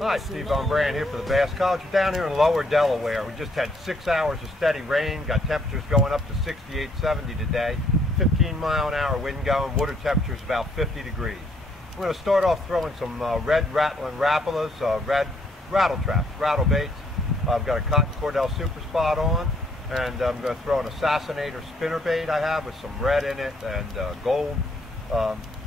Hi, Steve Von Brand here for the Bass College. We're down here in lower Delaware. We just had 6 hours of steady rain, got temperatures going up to 68, 70 today, 15-mile-an-hour wind going, water temperatures about 50 degrees. I'm going to start off throwing some red rattling rapalas, red rattle traps, rattle baits. I've got a cotton cordell super spot on, and I'm going to throw an assassinator spinnerbait I have with some red in it and gold.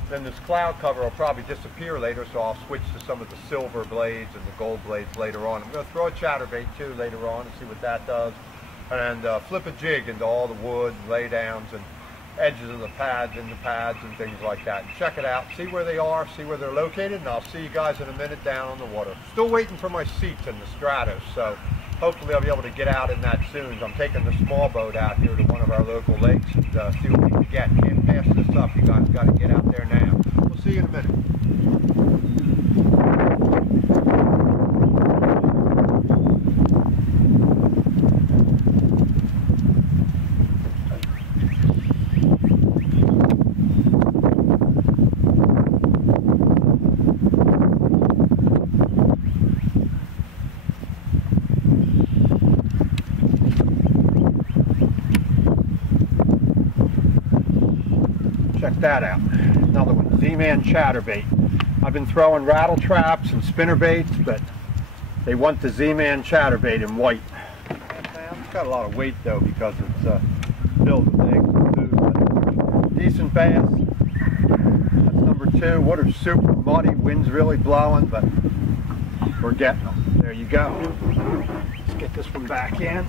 Then this cloud cover will probably disappear later, so I'll switch to some of the silver blades and the gold blades later on. I'm going to throw a chatterbait too later on and see what that does. And flip a jig into all the wood, laydowns, and edges of the pads and things like that. And check it out, see where they are, see where they're located, and I'll see you guys in a minute down on the water. Still waiting for my seats in the Stratos, so hopefully I'll be able to get out in that soon. I'm taking the small boat out here to one of our local lakes and see what we can get. Can't pass this up. You guys got to get out there now. We'll see you in a minute. Check that out. Another one, Z-Man chatterbait. I've been throwing rattle traps and spinner baits, but they want the Z-Man chatterbait in white. It's got a lot of weight though because it's filled with eggs and food. But decent bass. That's number 2. Water's super muddy, wind's really blowing, but we're getting them. There you go. Let's get this one back in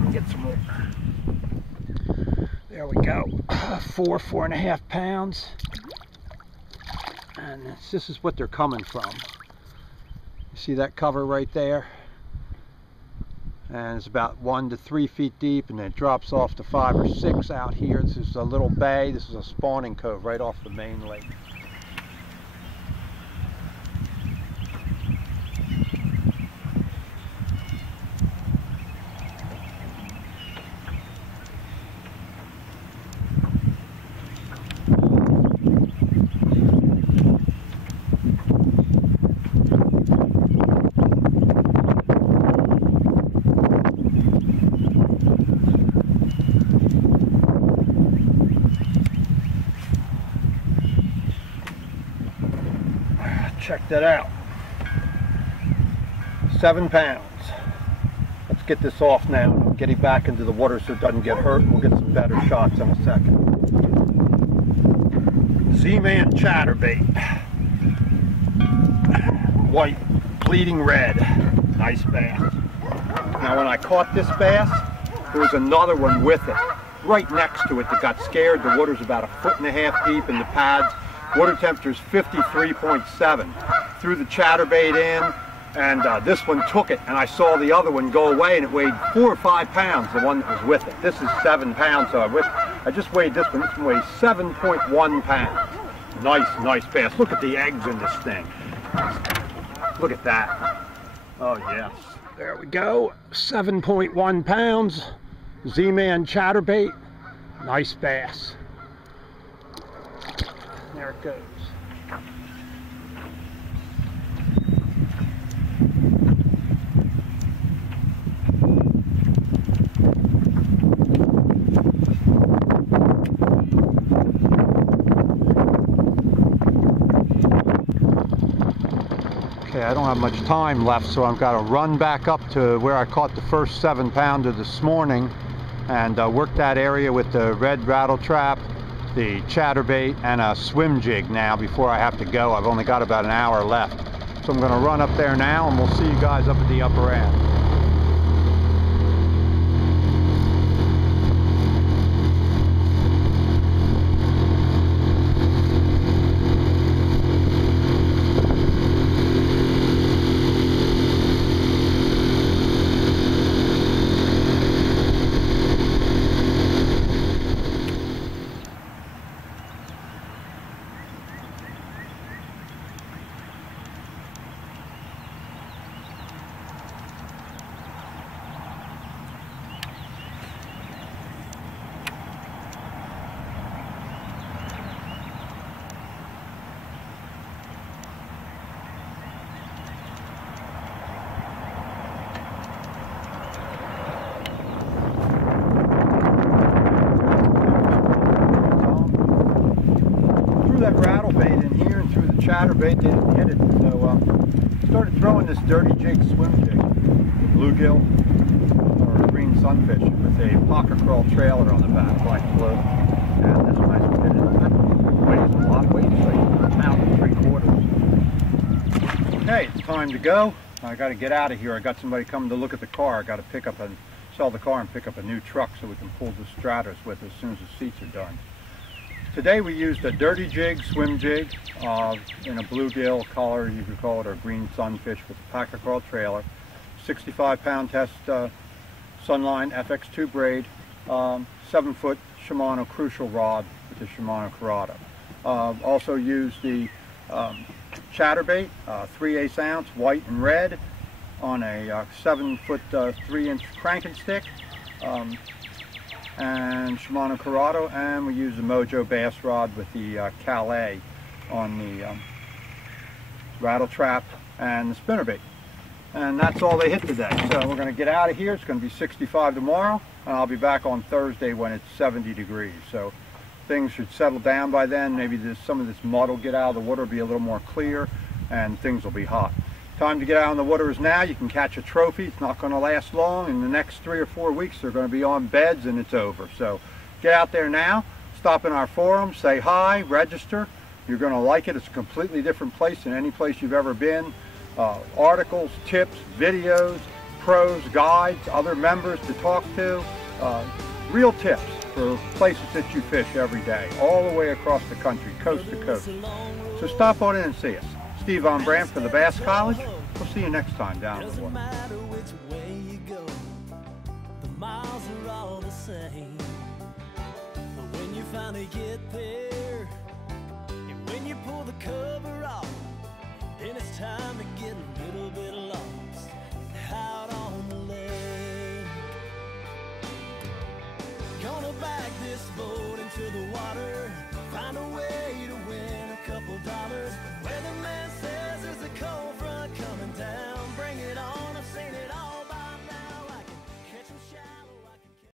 and get some more. There we go. 4.5 pounds. And this is what they're coming from. You see that cover right there? And it's about 1 to 3 feet deep, and it drops off to 5 or 6 out here. This is a little bay. This is a spawning cove right off the main lake. Check that out. 7 pounds. Let's get this off now. Get it back into the water so it doesn't get hurt. We'll get some better shots in a second. Z-Man chatterbait. White, bleeding red. Nice bass. Now when I caught this bass, there was another one with it, right next to it that got scared. The water's about 1.5 feet deep in the pads. Water temperature's 53.7. Threw the chatterbait in, and this one took it, and I saw the other one go away, and it weighed 4 or 5 pounds, the one that was with it. This is 7 pounds, so I just weighed this one. This one weighs 7.1 pounds. Nice bass. Look at the eggs in this thing. Look at that. Oh, yes. There we go. 7.1 pounds. Z-Man chatterbait. Nice bass. There it goes. Okay, I don't have much time left, so I've got to run back up to where I caught the first 7-pounder this morning and work that area with the red rattle trap, the chatterbait, and a swim jig now before I have to go. I've only got about an hour left. So I'm going to run up there now, and we'll see you guys up at the upper end. chatterbait, they didn't hit it. So started throwing this dirty jig swim jig, bluegill or a green sunfish with a pocket crawl trailer on the back, black blue. And this nice one hit it. That weighs a lot of weight, it's like 1 pound and 3/4. Okay, it's time to go. I got to get out of here. I got somebody coming to look at the car. I got to pick up and sell the car and pick up a new truck so we can pull the Stratus with as soon as the seats are done. Today we used a dirty jig, swim jig, in a bluegill color, you could call it, or green sunfish with a pocket crawl trailer, 65-pound test Sunline FX2 braid, 7-foot Shimano crucial rod with the Shimano Corrado. Also used the Chatterbait, 3/8 ounce, white and red, on a 7-foot 3-inch cranking stick, and Shimano Corrado, and we use the Mojo bass rod with the Calais on the rattle trap and the spinnerbait. And that's all they hit today. So we're going to get out of here. It's going to be 65 tomorrow, and I'll be back on Thursday when it's 70 degrees. So things should settle down by then. Maybe some of this mud will get out of the water, be a little more clear, and things will be hot. Time to get out on the waters now. You can catch a trophy. It's not going to last long. In the next 3 or 4 weeks, they're going to be on beds and it's over. So get out there now. Stop in our forum. Say hi. Register. You're going to like it. It's a completely different place than any place you've ever been. Articles, tips, videos, pros, guides, other members to talk to. Real tips for places that you fish every day, all the way across the country, coast to coast. So stop on in and see us. Steve on brand for the Bass College. We'll see you next time down the water. Matter which way you go, the miles are all the same. But when you finally get there, and when you pull the cover off, then it's time to get a little bit lost out on the lake. Gonna back this boat